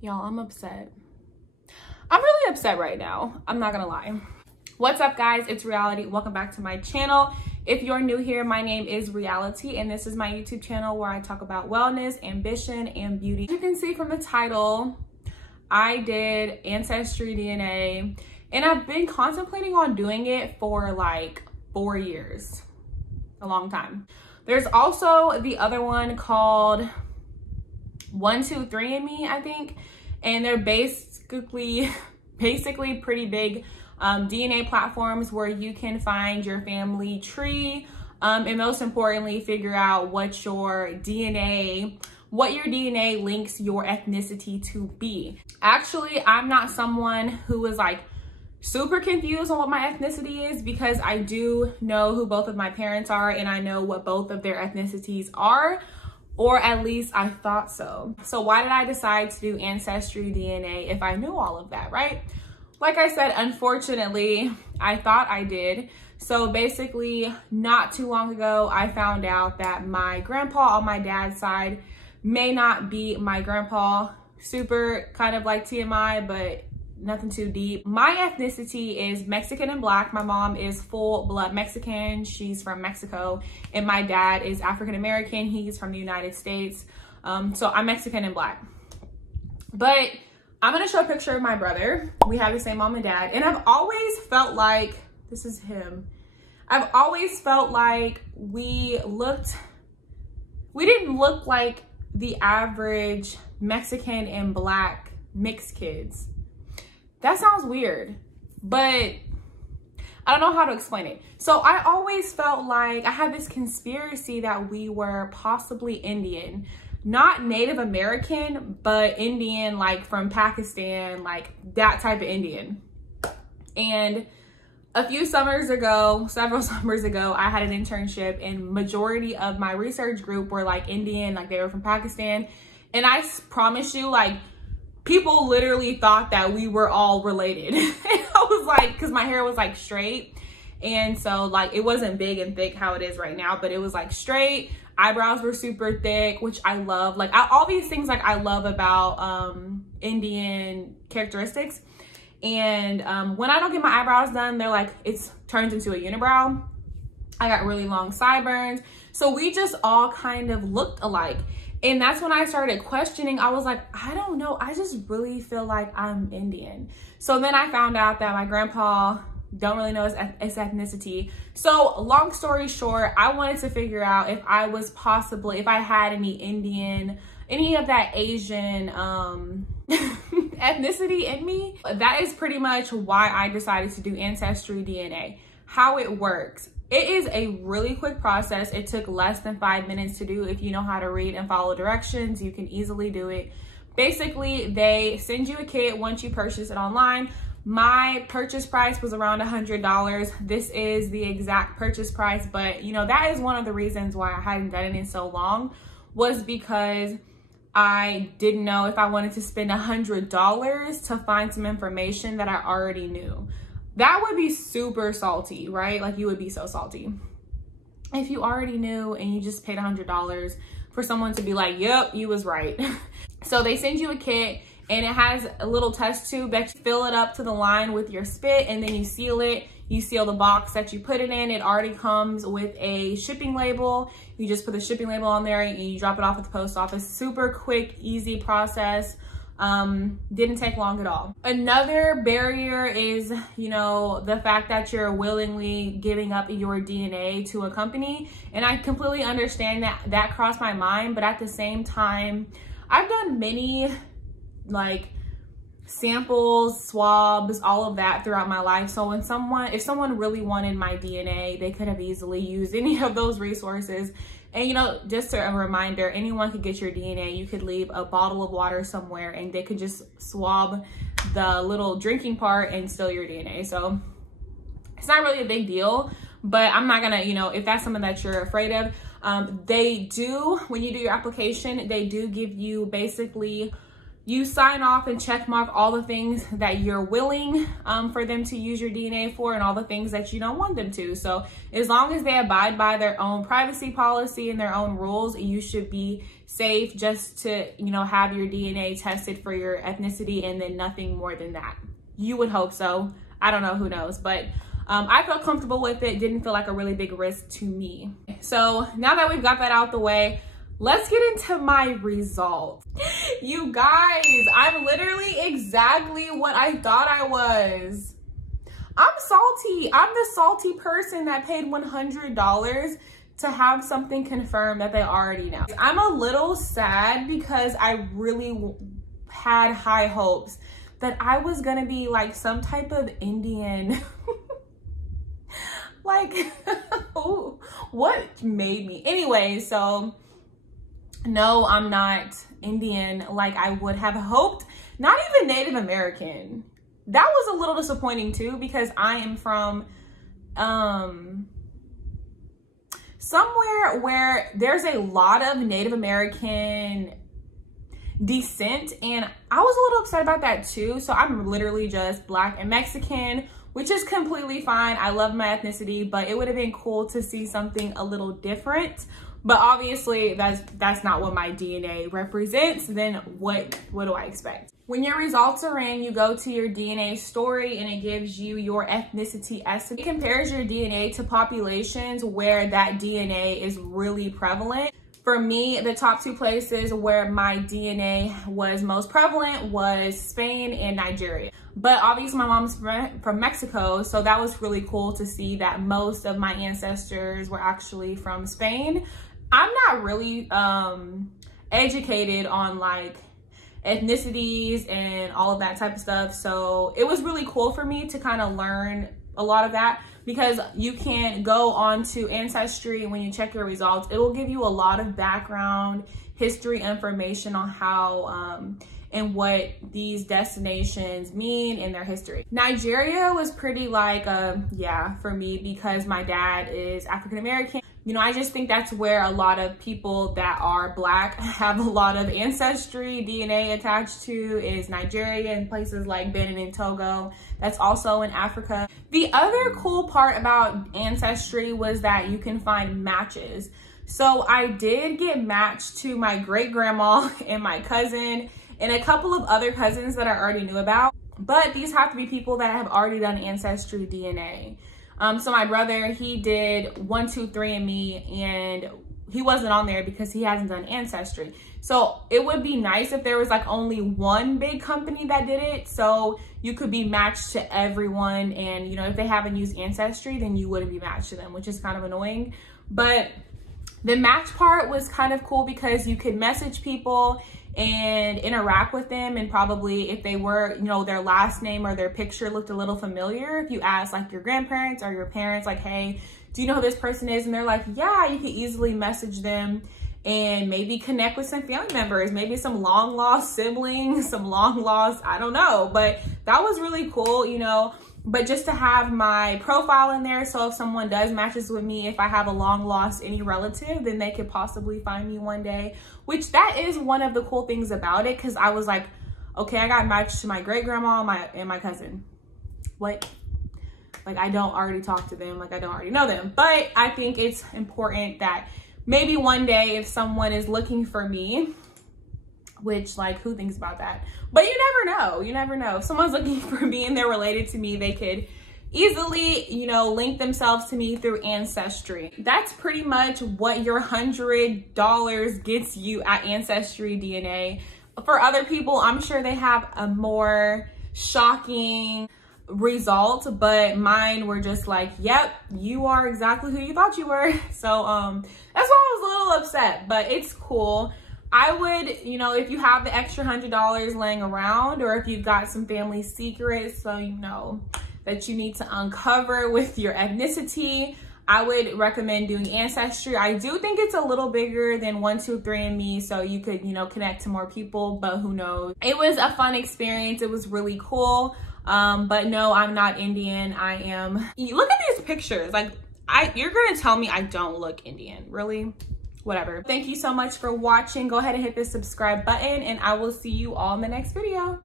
Y'all, I'm upset. I'm really upset right now. I'm not gonna lie. What's up, guys? It's Reality. Welcome back to my channel. If you're new here, my name is Reality, and this is my YouTube channel where I talk about wellness, ambition, and beauty. As you can see from the title, I did Ancestry DNA, and I've been contemplating on doing it for like 4 years. A long time. There's also the other one called 123andMe, I think, and they're basically pretty big DNA platforms where you can find your family tree, and most importantly, figure out what your DNA links your ethnicity to be. Actually, I'm not someone who is like super confused on what my ethnicity is, because I do know who both of my parents are and I know what both of their ethnicities are, or at least I thought so. So why did I decide to do Ancestry DNA if I knew all of that, right? Like I said, unfortunately, I thought I did. So basically, not too long ago, I found out that my grandpa on my dad's side may not be my grandpa. Super kind of like TMI, but nothing too deep. My ethnicity is Mexican and Black. My mom is full blood Mexican. She's from Mexico. And my dad is African American. He's from the United States. So I'm Mexican and Black. But I'm gonna show a picture of my brother. We have the same mom and dad. And I've always felt like, this is him. I've always felt like we didn't look like the average Mexican and Black mixed kids. That sounds weird, but I don't know how to explain it. So I always felt like I had this conspiracy that we were possibly Indian. Not Native American, but Indian, like from Pakistan, like that type of Indian. And several summers ago, I had an internship, and majority of my research group were like Indian, like they were from Pakistan. And I promise you, like, people literally thought that we were all related. And I was like, because my hair was like straight. And so like, it wasn't big and thick how it is right now, but it was like straight. Eyebrows were super thick, which I love. Like all these things like I love about Indian characteristics. And when I don't get my eyebrows done, they're like, it's turned into a unibrow. I got really long sideburns. So we just all kind of looked alike. And that's when I started questioning. I was like, I don't know. I just really feel like I'm Indian. So then I found out that my grandpa don't really know his ethnicity. So long story short, I wanted to figure out if I had any of that Asian ethnicity in me. That is pretty much why I decided to do Ancestry DNA. How it works. It is a really quick process. It took less than 5 minutes to do. If you know how to read and follow directions, you can easily do it. Basically, they send you a kit once you purchase it online. My purchase price was around $100. This is the exact purchase price, but you know, that is one of the reasons why I hadn't done it in so long, was because I didn't know if I wanted to spend $100 to find some information that I already knew. That would be super salty, right? Like, you would be so salty if you already knew and you just paid $100 for someone to be like, yep, you was right. So they send you a kit, and it has a little test tube that you fill it up to the line with your spit, and then you seal it. You seal the box that you put it in. It already comes with a shipping label. You just put the shipping label on there and you drop it off at the post office. Super quick, easy process. Didn't take long at all. Another barrier is, you know, the fact that you're willingly giving up your DNA to a company. And I completely understand that crossed my mind, but at the same time, I've done many like samples, swabs, all of that throughout my life. So if someone really wanted my DNA, they could have easily used any of those resources. And you know, just a reminder, anyone could get your DNA. You could leave a bottle of water somewhere and they could just swab the little drinking part and steal your DNA. So it's not really a big deal, but I'm not gonna, you know, if that's something that you're afraid of, they do, when you do your application, they do give you basically You sign off and check mark all the things that you're willing for them to use your DNA for, and all the things that you don't want them to. So as long as they abide by their own privacy policy and their own rules, you should be safe just to, you know, have your DNA tested for your ethnicity, and then nothing more than that. You would hope so. I don't know, who knows, but I felt comfortable with it. Didn't feel like a really big risk to me. So now that we've got that out the way, let's get into my results. You guys, I'm literally exactly what I thought I was. I'm salty. I'm the salty person that paid $100 to have something confirmed that they already know. I'm a little sad because I really had high hopes that I was gonna be like some type of Indian. Like, what made me? Anyway, so no, I'm not Indian like I would have hoped. Not even Native American. That was a little disappointing too, because I am from somewhere where there's a lot of Native American descent, and I was a little upset about that too. So I'm literally just Black and Mexican, which is completely fine. I love my ethnicity, but it would have been cool to see something a little different. But obviously that's not what my DNA represents. Then what do I expect? When your results are in, you go to your DNA story and it gives you your ethnicity estimate. It compares your DNA to populations where that DNA is really prevalent. For me, the top two places where my DNA was most prevalent was Spain and Nigeria. But obviously my mom's from Mexico, so that was really cool to see that most of my ancestors were actually from Spain. I'm not really educated on like ethnicities and all of that type of stuff, so it was really cool for me to kind of learn a lot of that, because you can go on to Ancestry, and when you check your results, it will give you a lot of background history information on how and what these destinations mean in their history. Nigeria was pretty like yeah for me, because my dad is African American. You know, I just think that's where a lot of people that are Black have a lot of ancestry DNA attached to, is Nigeria and places like Benin and Togo. That's also in Africa. The other cool part about Ancestry was that you can find matches. So I did get matched to my great grandma and my cousin and a couple of other cousins that I already knew about. But these have to be people that have already done Ancestry DNA. So my brother, he did 123andMe, and he wasn't on there because he hasn't done Ancestry. So it would be nice if there was like only one big company that did it, so you could be matched to everyone. And you know, if they haven't used Ancestry, then you wouldn't be matched to them, which is kind of annoying. But the match part was kind of cool because you could message people and interact with them, and probably if they were, you know, their last name or their picture looked a little familiar, if you ask like your grandparents or your parents like, hey, do you know who this person is? And they're like, yeah, you can easily message them and maybe connect with some family members, maybe some long lost siblings, some long lost, I don't know. But that was really cool, you know. But just to have my profile in there, so if someone does matches with me, if I have a long lost any relative, then they could possibly find me one day, which that is one of the cool things about it. Because I was like, okay, I got matched to my great grandma and my cousin. What? Like, I don't already talk to them, like I don't already know them. But I think it's important that maybe one day if someone is looking for me, which, like, who thinks about that? But you never know. You never know. If someone's looking for me and they're related to me, they could easily, you know, link themselves to me through Ancestry. That's pretty much what your $100 gets you at Ancestry DNA. For other people, I'm sure they have a more shocking result, but mine were just like, yep, you are exactly who you thought you were. So that's why I was a little upset, but it's cool. I would, you know, if you have the extra $100 laying around, or if you've got some family secrets, so you know that you need to uncover with your ethnicity, I would recommend doing Ancestry. I do think it's a little bigger than 123andMe, so you could, you know, connect to more people, but who knows. It was a fun experience. It was really cool. But no, I'm not Indian. I am. Look at these pictures. Like, you're gonna tell me I don't look Indian, really? whatever. Thank you so much for watching. Go ahead and hit the subscribe button and I will see you all in the next video.